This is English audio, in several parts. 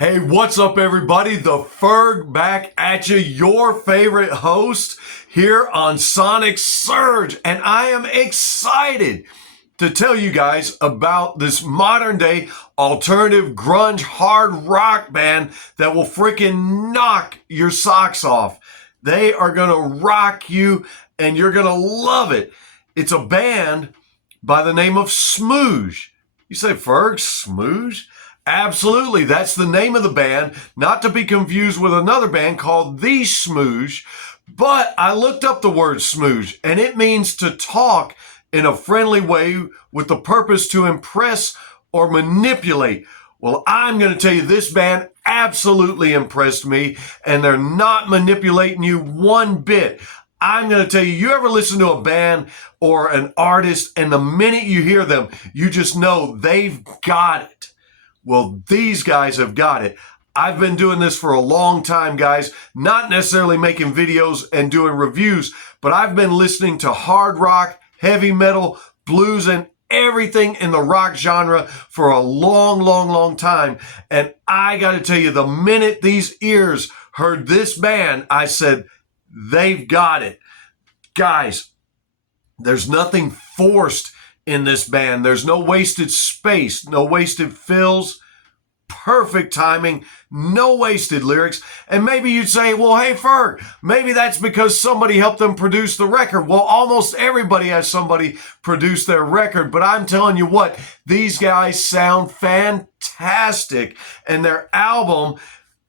Hey, what's up, everybody? The Ferg back at you, your favorite host here on Sonic Surge. And I am excited to tell you guys about this modern day alternative grunge hard rock band that will freaking knock your socks off. They are going to rock you and you're going to love it. It's a band by the name of Schmooze. You say, Ferg, Schmooze? Absolutely, that's the name of the band, not to be confused with another band called The Schmooze. But I looked up the word schmooze, and it means to talk in a friendly way with the purpose to impress or manipulate. Well, I'm going to tell you, this band absolutely impressed me, and they're not manipulating you one bit. I'm going to tell you, you ever listen to a band or an artist, and the minute you hear them, you just know they've got it. Well, these guys have got it. I've been doing this for a long time, guys, not necessarily making videos and doing reviews, but I've been listening to hard rock, heavy metal, blues, and everything in the rock genre for a long time. And I got to tell you, the minute these ears heard this band, I said, they've got it. Guys, there's nothing forced in this band. There's no wasted space, no wasted fills, perfect timing, no wasted lyrics. And maybe you'd say, well, hey, Ferg, maybe that's because somebody helped them produce the record. Well, almost everybody has somebody produce their record, but I'm telling you what, these guys sound fantastic. And their album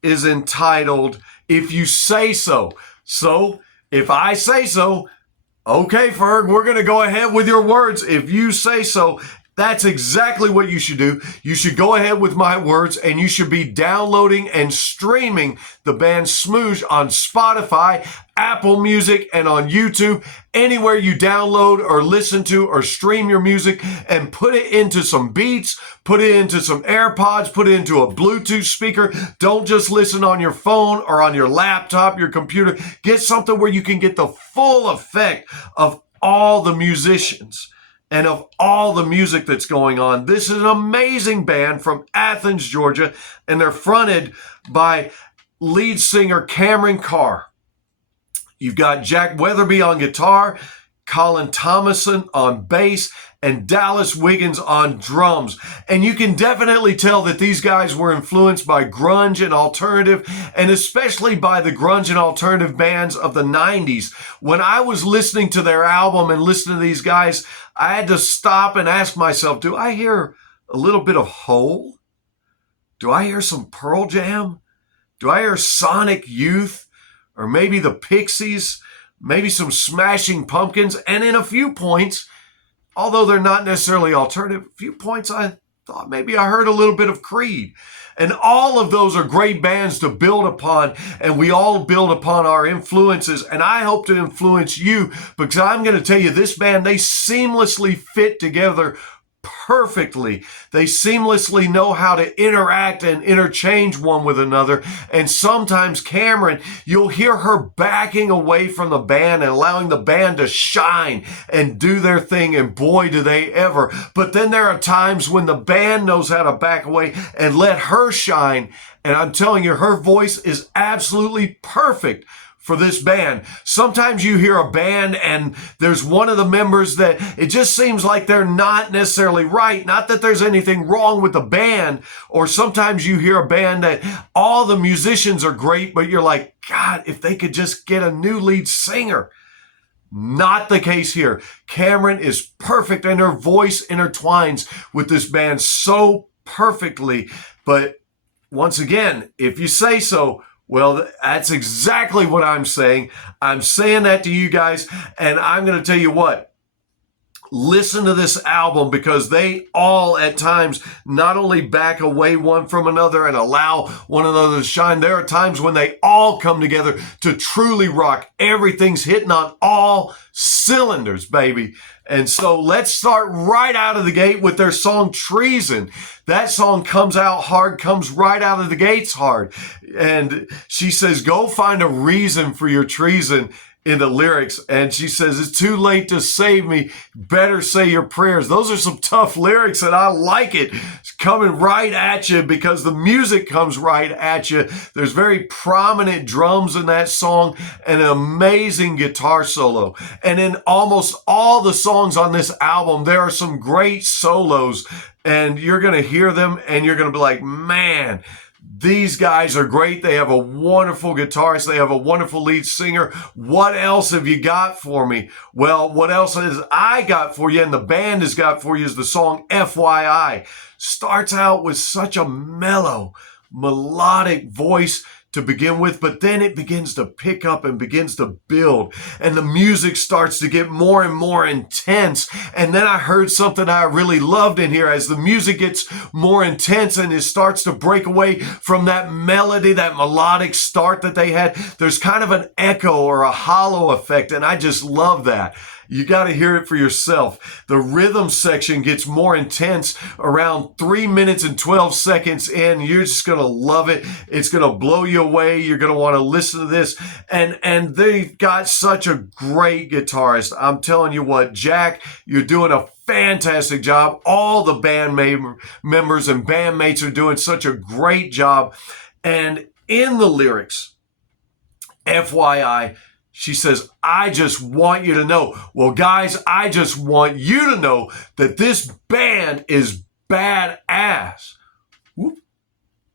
is entitled If You Say So. So, if I say so, okay, Ferg, we're going to go ahead with your words. If you say so, that's exactly what you should do. You should go ahead with my words, and you should be downloading and streaming the band Schmooze on Spotify, Apple Music, and on YouTube. Anywhere you download or listen to or stream your music, and put it into some beats, put it into some AirPods, put it into a Bluetooth speaker. Don't just listen on your phone or on your laptop, your computer. Get something where you can get the full effect of all the musicians and of all the music that's going on. This is an amazing band from Athens, Georgia, and they're fronted by lead singer Cameron Carr. You've got Jack Weatherby on guitar, Colin Thomason on bass, and Dallas Wiggins on drums. And you can definitely tell that these guys were influenced by grunge and alternative, and especially by the grunge and alternative bands of the 90s. When I was listening to their album and listening to these guys, I had to stop and ask myself, do I hear a little bit of Hole? Do I hear some Pearl Jam? Do I hear Sonic Youth? Or maybe the Pixies? Maybe some Smashing Pumpkins? And in a few points, although they're not necessarily alternative, a few points I thought maybe I heard a little bit of Creed. And all of those are great bands to build upon, and we all build upon our influences. And I hope to influence you, because I'm going to tell you, this band, they seamlessly fit together perfectly. They seamlessly know how to interact and interchange one with another. And sometimes Cameron, you'll hear her backing away from the band and allowing the band to shine and do their thing. And boy, do they ever. But then there are times when the band knows how to back away and let her shine. And I'm telling you, her voice is absolutely perfect for this band. Sometimes you hear a band and there's one of the members that it just seems like they're not necessarily right. Not that there's anything wrong with the band. Or sometimes you hear a band that all the musicians are great, but you're like, God, if they could just get a new lead singer. Not the case here. Cameron is perfect, and her voice intertwines with this band so perfectly. But once again, if you say so, well, that's exactly what I'm saying. I'm saying that to you guys, and I'm going to tell you what. Listen to this album, because they all at times not only back away one from another and allow one another to shine. There are times when they all come together to truly rock. Everything's hitting on all cylinders, baby. And so let's start right out of the gate with their song Treason. That song comes out hard, comes right out of the gates hard. And she says, go find a reason for your treason in the lyrics. And she says, it's too late to save me. Better say your prayers. Those are some tough lyrics, and I like it. coming right at you because the music comes right at you. There's very prominent drums in that song and an amazing guitar solo. And in almost all the songs on this album, there are some great solos, and you're going to hear them and you're going to be like, man, these guys are great. They have a wonderful guitarist. They have a wonderful lead singer. What else have you got for me? Well, what else is I got for you and the band has got for you is the song FYI. Starts out with such a mellow, melodic voice to begin with, but then it begins to pick up and begins to build, and the music starts to get more and more intense. And then I heard something I really loved in here. As the music gets more intense and it starts to break away from that melody, that melodic start that they had, there's kind of an echo or a hollow effect, and I just love that. You got to hear it for yourself. The rhythm section gets more intense around 3 minutes and 12 seconds in. You're just going to love it. It's going to blow you away. You're going to want to listen to this. And they've got such a great guitarist. I'm telling you what, Jack, you're doing a fantastic job. All the band members and bandmates are doing such a great job. And in the lyrics, FYI, she says, I just want you to know. Well, guys, I just want you to know that this band is badass. Whoop.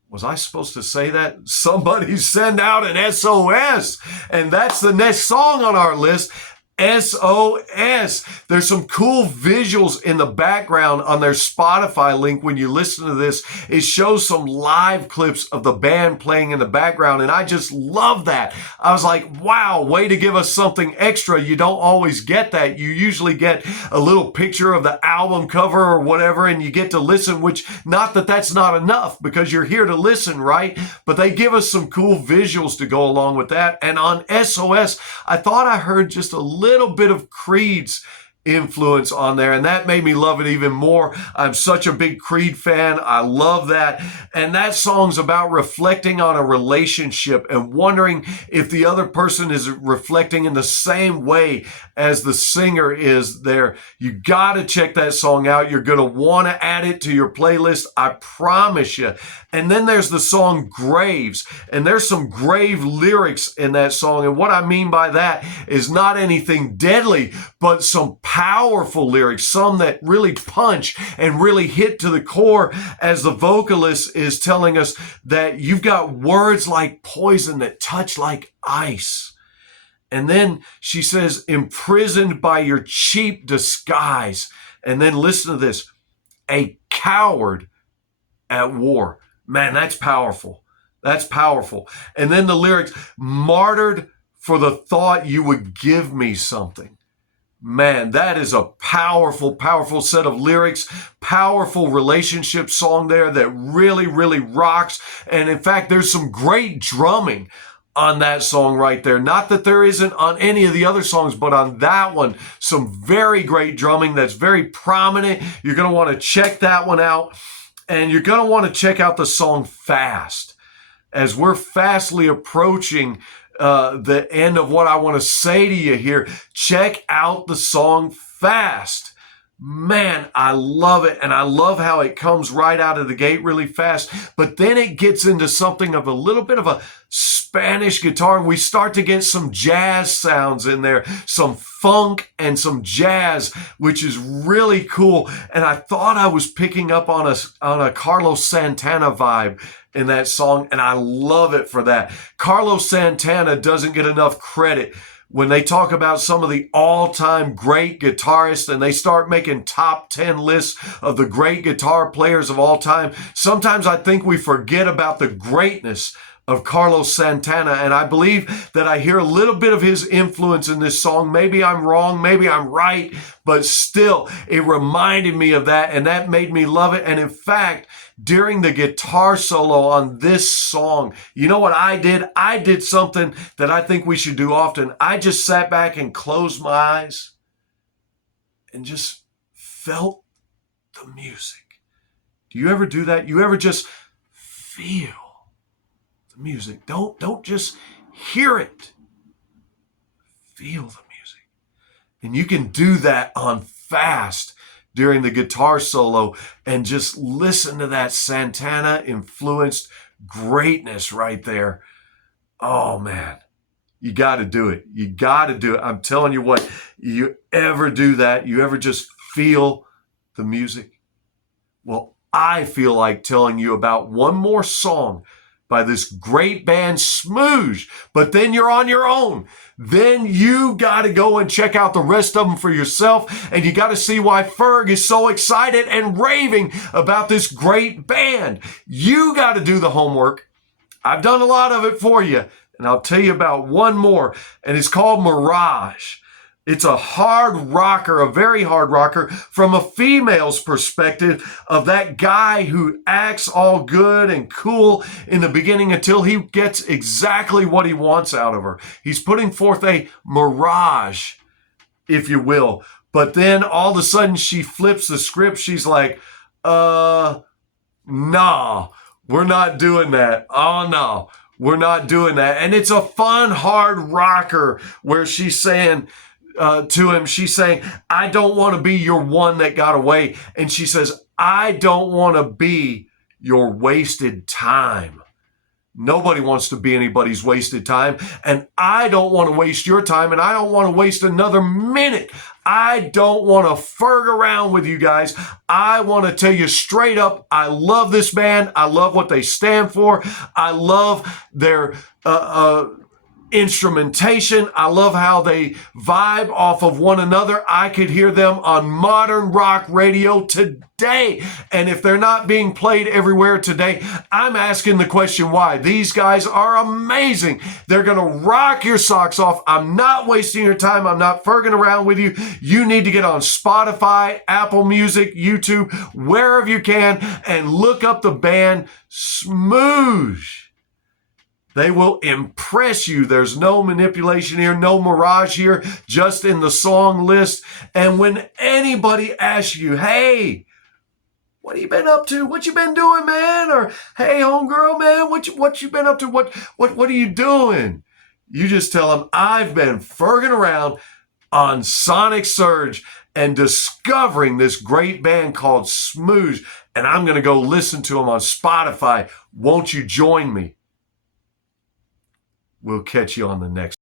Was I supposed to say that? Somebody send out an SOS. And that's the next song on our list. SOS. There's some cool visuals in the background on their Spotify link. When you listen to this, it shows some live clips of the band playing in the background, and I just love that. I was like, wow, way to give us something extra. You don't always get that. You usually get a little picture of the album cover or whatever, and you get to listen, which, not that that's not enough, because you're here to listen, right? But they give us some cool visuals to go along with that. And on SOS, I thought I heard just a little bit of Creed's influence on there, and that made me love it even more. I'm such a big Creed fan. I love that. And that song's about reflecting on a relationship and wondering if the other person is reflecting in the same way as the singer is there. You got to check that song out. You're going to want to add it to your playlist, I promise you. And then there's the song Graves, and there's some grave lyrics in that song. And what I mean by that is not anything deadly, but some powerful lyrics, some that really punch and really hit to the core, as the vocalist is telling us that you've got words like poison that touch like ice. And then she says, imprisoned by your cheap disguise. And then listen to this, a coward at war. Man, that's powerful. That's powerful. And then the lyrics, martyred for the thought you would give me something. Man, that is a powerful, powerful set of lyrics, powerful relationship song there that really, really rocks. And in fact, there's some great drumming on that song right there. Not that there isn't on any of the other songs, but on that one, some very great drumming that's very prominent. You're going to want to check that one out. And you're going to want to check out the song Fast. As we're fastly approaching the end of what I want to say to you here, check out the song Fast. Man, I love it. And I love how it comes right out of the gate really fast. But then it gets into something of a little bit of a Spanish guitar, and we start to get some jazz sounds in there, some funk and some jazz, which is really cool. And I thought I was picking up on a Carlos Santana vibe in that song, and I love it for that. Carlos Santana doesn't get enough credit. When they talk about some of the all-time great guitarists and they start making top 10 lists of the great guitar players of all time, sometimes I think we forget about the greatness of Carlos Santana. And I believe that I hear a little bit of his influence in this song. Maybe I'm wrong, maybe I'm right, but still, it reminded me of that, and that made me love it. And in fact, during the guitar solo on this song, you know what I did? I did something that I think we should do often. I just sat back and closed my eyes and just felt the music. Do you ever do that? You ever just feel the music? Don't just hear it. Feel the music. And you can do that on Fast. during the guitar solo and just listen to that Santana-influenced greatness right there. Oh, man. You got to do it. You got to do it. I'm telling you what, you ever do that? You ever just feel the music? Well, I feel like telling you about one more song by this great band, Schmooze, but then you're on your own. Then you got to go and check out the rest of them for yourself, and you got to see why Ferg is so excited and raving about this great band. You got to do the homework. I've done a lot of it for you, and I'll tell you about one more, and it's called Mirage. It's a hard rocker, a very hard rocker from a female's perspective of that guy who acts all good and cool in the beginning until he gets exactly what he wants out of her. He's putting forth a mirage, if you will. But then all of a sudden she flips the script. She's like, nah, we're not doing that. Oh, no, we're not doing that. And it's a fun, hard rocker where she's saying, to him, she's saying, I don't want to be your one that got away. And she says, I don't want to be your wasted time. Nobody wants to be anybody's wasted time. And I don't want to waste your time. And I don't want to waste another minute. I don't want to ferg around with you guys. I want to tell you straight up, I love this band. I love what they stand for. I love their instrumentation. I love how they vibe off of one another. I could hear them on modern rock radio today. And if they're not being played everywhere today, I'm asking the question why. These guys are amazing. They're going to rock your socks off. I'm not wasting your time. I'm not ferging around with you. You need to get on Spotify, Apple Music, YouTube, wherever you can, and look up the band Schmooze. They will impress you. There's no manipulation here, no mirage here, just in the song list. And when anybody asks you, hey, what have you been up to? What you been doing, man? Or, hey, homegirl, man, what you been up to? What are you doing? You just tell them, I've been ferging around on Sonic Surge and discovering this great band called Schmooze, and I'm going to go listen to them on Spotify. Won't you join me? We'll catch you on the next